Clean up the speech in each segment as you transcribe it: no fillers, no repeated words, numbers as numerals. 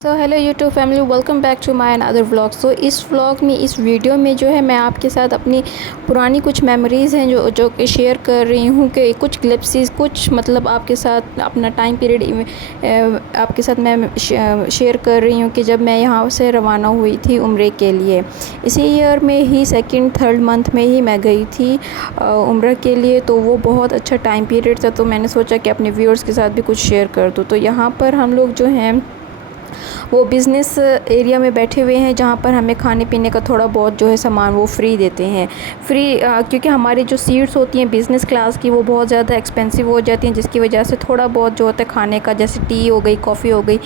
So hello YouTube family, welcome back to my another vlog. So इस vlog में, इस video में जो है मैं आपके साथ अपनी पुरानी कुछ मेमोरीज़ हैं जो कि शेयर कर रही हूँ, कि कुछ ग्लिप्सिस, कुछ मतलब आपके साथ अपना टाइम पीरियड आपके साथ मैं शेयर कर रही हूँ कि जब मैं यहाँ से रवाना हुई थी उम्रे के लिए। इसी ईयर में ही सेकंड थर्ड मंथ में ही मैं गई थी उम्रे के लिए। तो वो बहुत अच्छा टाइम पीरियड था, तो मैंने सोचा कि अपने व्यूअर्स के साथ भी कुछ शेयर कर दूँ। तो यहाँ पर हम लोग जो हैं वो बिज़नेस एरिया में बैठे हुए हैं, जहाँ पर हमें खाने पीने का थोड़ा बहुत जो है सामान वो फ्री देते हैं। क्योंकि हमारी जो सीट्स होती हैं बिज़नेस क्लास की वो बहुत ज़्यादा एक्सपेंसिव हो जाती हैं, जिसकी वजह से थोड़ा बहुत जो होता है खाने का, जैसे टी हो गई, कॉफ़ी हो गई,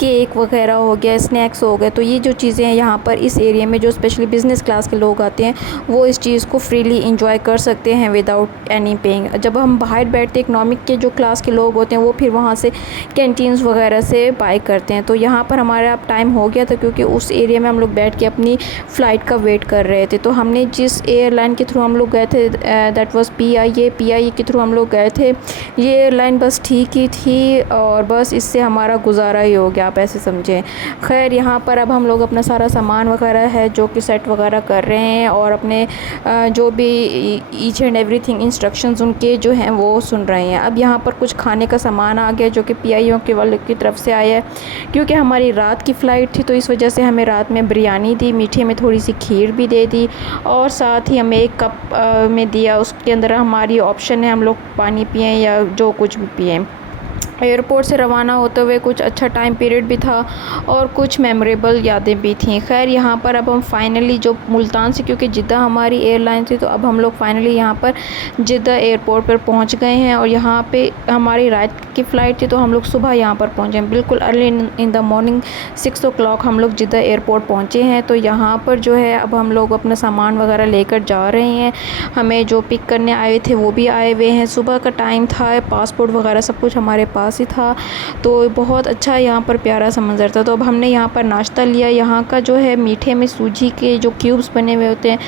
केक वगैरह हो गया, स्नैक्स हो गए, तो ये जो चीज़ें हैं यहाँ पर इस एरिया में जो स्पेशली बिज़नेस क्लास के लोग आते हैं वो इस चीज़ को फ्रीली इंजॉय कर सकते हैं विदाउट एनी पेइंग। जब हम बाहर बैठते इकोनॉमिक के जो क्लास के लोग होते हैं वो फिर वहाँ से कैंटीन्स वगैरह से बाय करते हैं। तो यहाँ पर हमारा अब टाइम हो गया था, क्योंकि उस एरिया में हम लोग बैठ के अपनी फ़्लाइट का वेट कर रहे थे। तो हमने जिस एयरलाइन के थ्रू हम लोग गए थे दैट वाज पीआईए के थ्रू हम लोग गए थे। ये एयरलाइन बस ठीक ही थी और बस इससे हमारा गुजारा ही हो गया, आप ऐसे समझें। खैर, यहाँ पर अब हम लोग अपना सारा सामान वगैरह है जो कि सेट वगैरह कर रहे हैं और अपने जो भी ईच एंड एवरीथिंग इंस्ट्रक्शंस उनके जो हैं वो सुन रहे हैं। अब यहाँ पर कुछ खाने का सामान आ गया जो कि पीआईओ के वाले की तरफ से आया है। क्योंकि हमारी रात की फ़्लाइट थी तो इस वजह से हमें रात में बिरयानी दी, मीठे में थोड़ी सी खीर भी दे दी और साथ ही हमें एक कप में दिया। उसके अंदर हमारी ऑप्शन है हम लोग पानी पिएँ या जो कुछ भी पिएँ। एयरपोर्ट से रवाना होते हुए कुछ अच्छा टाइम पीरियड भी था और कुछ मेमोरेबल यादें भी थीं। खैर, यहाँ पर अब हम फाइनली जो मुल्तान से, क्योंकि जिद्दा हमारी एयरलाइन थी, तो अब हम लोग फाइनली यहाँ पर जिद्दा एयरपोर्ट पर पहुँच गए हैं। और यहाँ पे हमारी रात की फ़्लाइट थी तो हम लोग सुबह यहाँ पर पहुँचे हैं, बिल्कुल early in the morning 6 o'clock हम लोग जिद्दा एयरपोर्ट पहुँचे हैं। तो यहाँ पर जो है अब हम लोग अपना सामान वगैरह लेकर जा रहे हैं। हमें जो पिक करने आए थे वो भी आए हुए हैं। सुबह का टाइम था, पासपोर्ट वगैरह सब कुछ हमारे पास ही था। तो बहुत अच्छा यहाँ पर प्यारा सा मंज़र था। तो अब हमने यहाँ पर नाश्ता लिया। यहाँ का जो है मीठे में सूजी के जो क्यूब्स बने हुए होते हैं,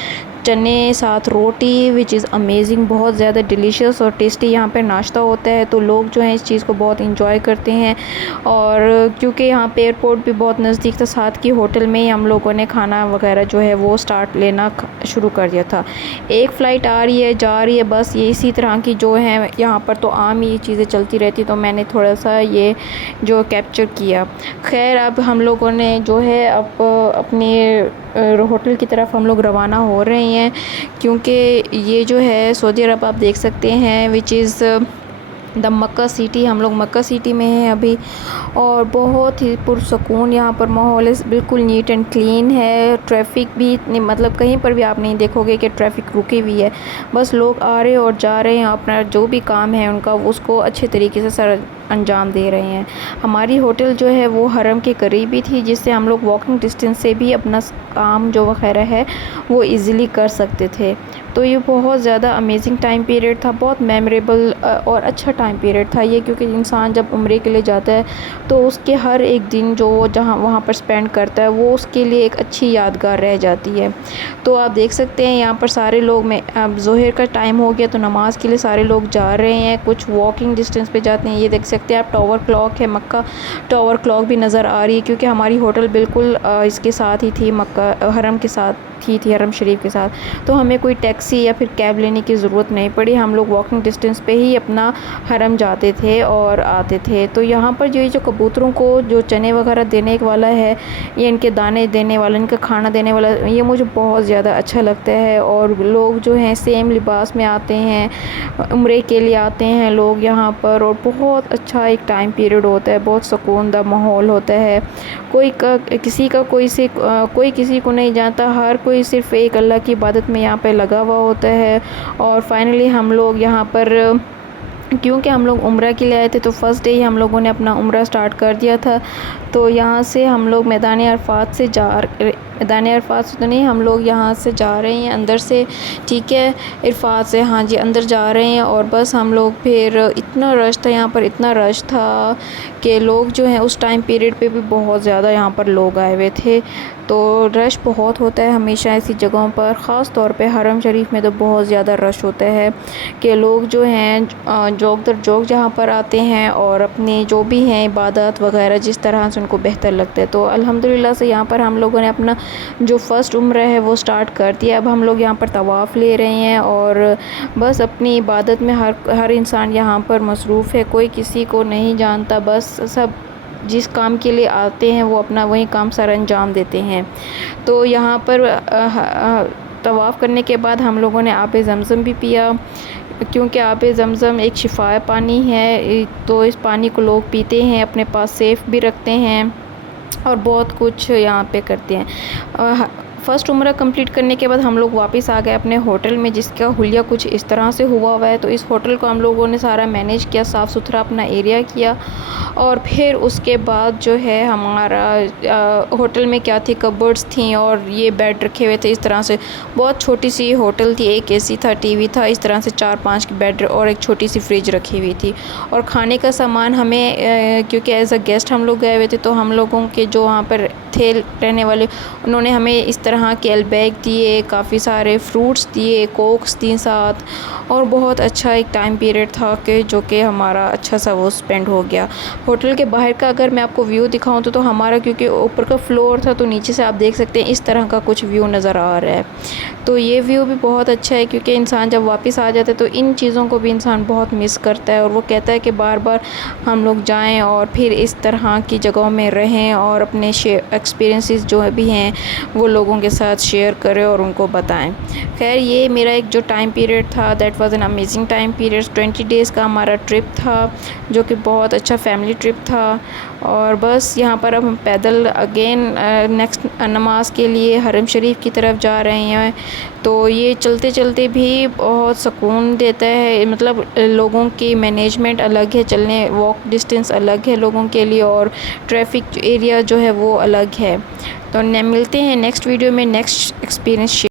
चने साथ रोटी, विच इज़ अमेजिंग, बहुत ज़्यादा डिलीशियस और टेस्टी यहाँ पे नाश्ता होता है। तो लोग जो हैं इस चीज़ को बहुत इंजॉय करते हैं। और क्योंकि यहाँ पे एयरपोर्ट भी बहुत नज़दीक था, साथ की होटल में ही हम लोगों ने खाना वगैरह जो है वो स्टार्ट लेना शुरू कर दिया था। एक फ़्लाइट आ रही है, जा रही है, बस ये इसी तरह की जो है यहाँ पर तो आम ही चीज़ें चलती रहती, तो मैंने थोड़ा सा ये जो कैप्चर किया। खैर, अब हम लोगों ने जो है अब अपने होटल की तरफ हम लोग रवाना हो रहे हैं, क्योंकि ये जो है सऊदी अरब आप देख सकते हैं which is the Mecca city. हम लोग मक्का सिटी में हैं अभी और बहुत ही पुरसकून यहाँ पर माहौल है, बिल्कुल नीट एंड क्लीन है। ट्रैफिक भी इतनी, मतलब कहीं पर भी आप नहीं देखोगे कि ट्रैफिक रुकी हुई है, बस लोग आ रहे और जा रहे हैं, अपना जो भी काम है उनका उसको अच्छे तरीके से सर अंजाम दे रहे हैं। हमारी होटल जो है वो हरम के करीब ही थी, जिससे हम लोग वॉकिंग डिस्टेंस से भी अपना काम जो वगैरह है वो इजीली कर सकते थे। तो ये बहुत ज़्यादा अमेजिंग टाइम पीरियड था, बहुत मेमोरेबल और अच्छा टाइम पीरियड था ये। क्योंकि इंसान जब उम्रे के लिए जाता है तो उसके हर एक दिन जो जहाँ वहाँ पर स्पेंड करता है वो उसके लिए एक अच्छी यादगार रह जाती है। तो आप देख सकते हैं यहाँ पर सारे लोग, में अब ज़ोहर का टाइम हो गया तो नमाज़ के लिए सारे लोग जा रहे हैं, कुछ वॉकिंग डिस्टेंस पे जाते हैं। ये देख सकते हैं आप, टावर क्लॉक है, मक्का टावर क्लॉक भी नज़र आ रही है, क्योंकि हमारी होटल बिल्कुल इसके साथ ही थी, मक्का हरम के साथ थी हरम शरीफ के साथ। तो हमें कोई टैक्सी या फिर कैब लेने की ज़रूरत नहीं पड़ी, हम लोग वॉकिंग डिस्टेंस पे ही अपना हरम जाते थे और आते थे। तो यहाँ पर जो कबूतरों को जो चने वगैरह देने वाला है, ये इनके दाने देने वाला, इनका खाना देने वाला, ये मुझे बहुत ज़्यादा अच्छा लगता है। और लोग जो हैं सेम लिबास में आते हैं, उम्रे के लिए आते हैं लोग यहाँ पर, और बहुत अच्छा एक टाइम पीरियड होता है, बहुत सुकूनदा माहौल होता है। कोई किसी को नहीं जानता, हर कोई सिर्फ़ एक अल्लाह की इबादत में यहाँ पे लगा हुआ होता है। और फाइनली हम लोग यहाँ पर, क्योंकि हम लोग उम्रा के लिए आए थे तो फ़र्स्ट डे ही हम लोगों ने अपना उम्रा स्टार्ट कर दिया था। तो यहाँ से हम लोग मैदान अरफ़ात से तो नहीं, हम लोग यहाँ से जा रहे हैं अंदर से, ठीक है, इरफ़ात से, हाँ जी, अंदर जा रहे हैं। और बस हम लोग फिर, इतना रश था यहाँ पर, इतना रश था कि लोग जो हैं उस टाइम पीरियड पे भी बहुत ज़्यादा यहाँ पर लोग आए हुए थे। तो रश बहुत होता है हमेशा ऐसी जगहों पर, ख़ास तौर पे हरम शरीफ में तो बहुत ज़्यादा रश होता है कि लोग जो हैं जोक दर जोक जहाँ पर आते हैं और अपनी जो भी हैं इबादत वगैरह जिस तरह से से उनको बेहतर लगता है। तो अल्हम्दुलिल्लाह से यहाँ पर हम लोगों ने अपना जो फ़र्स्ट उम्रा है वो स्टार्ट कर दिया। अब हम लोग यहाँ पर तवाफ़ ले रहे हैं और बस अपनी इबादत में हर इंसान यहाँ पर मसरूफ़ है, कोई किसी को नहीं जानता। बस सब जिस काम के लिए आते हैं वो अपना वही काम सर अंजाम देते हैं। तो यहाँ पर तवाफ़ करने के बाद हम लोगों ने आब ज़मज़म भी पिया, क्योंकि आब ज़मज़म एक शिफा पानी है। तो इस पानी को लोग पीते हैं, अपने पास सेफ़ भी रखते हैं और बहुत कुछ यहाँ पे करते हैं। फ़र्स्ट उम्रा कंप्लीट करने के बाद हम लोग वापस आ गए अपने होटल में, जिसका हुलिया कुछ इस तरह से हुआ है। तो इस होटल को हम लोगों ने सारा मैनेज किया, साफ़ सुथरा अपना एरिया किया और फिर उसके बाद जो है हमारा होटल में क्या थी, कबर्ड्स थी और ये बेड रखे हुए थे। इस तरह से बहुत छोटी सी होटल थी, एक एसी था, टीवी था, इस तरह से 4-5 की बेड और एक छोटी सी फ्रिज रखी हुई थी। और खाने का सामान हमें क्योंकि एज़ अ गेस्ट हम लोग गए हुए थे, तो हम लोगों के जो वहाँ पर थे रहने वाले, उन्होंने हमें इस तरह के एलबैग दिए, काफ़ी सारे फ्रूट्स दिए, कोक्स दी साथ, और बहुत अच्छा एक टाइम पीरियड था कि जो कि हमारा अच्छा सा वो स्पेंड हो गया। होटल के बाहर का अगर मैं आपको व्यू दिखाऊं तो हमारा क्योंकि ऊपर का फ्लोर था, तो नीचे से आप देख सकते हैं इस तरह का कुछ व्यू नज़र आ रहा है। तो ये व्यू भी बहुत अच्छा है, क्योंकि इंसान जब वापस आ जाता है तो इन चीज़ों को भी इंसान बहुत मिस करता है और वो कहता है कि बार बार हम लोग जाएं और फिर इस तरह की जगहों में रहें और अपने एक्सपीरियंसेस जो भी हैं वो लोगों के साथ शेयर करें और उनको बताएं। खैर, ये मेरा एक जो टाइम पीरियड था, that was an amazing time period. 20 days का हमारा ट्रिप था, जो कि बहुत अच्छा फैमिली ट्रिप था। और बस यहाँ पर अब हम पैदल अगेन नेक्स्ट नमाज के लिए हरम शरीफ की तरफ जा रहे हैं। तो ये चलते चलते भी बहुत सुकून देता है, मतलब लोगों की मैनेजमेंट अलग है, चलने वॉक डिस्टेंस अलग है लोगों के लिए और ट्रैफिक एरिया जो है वो अलग है। तो मिलते हैं नेक्स्ट वीडियो में नेक्स्ट एक्सपीरियंस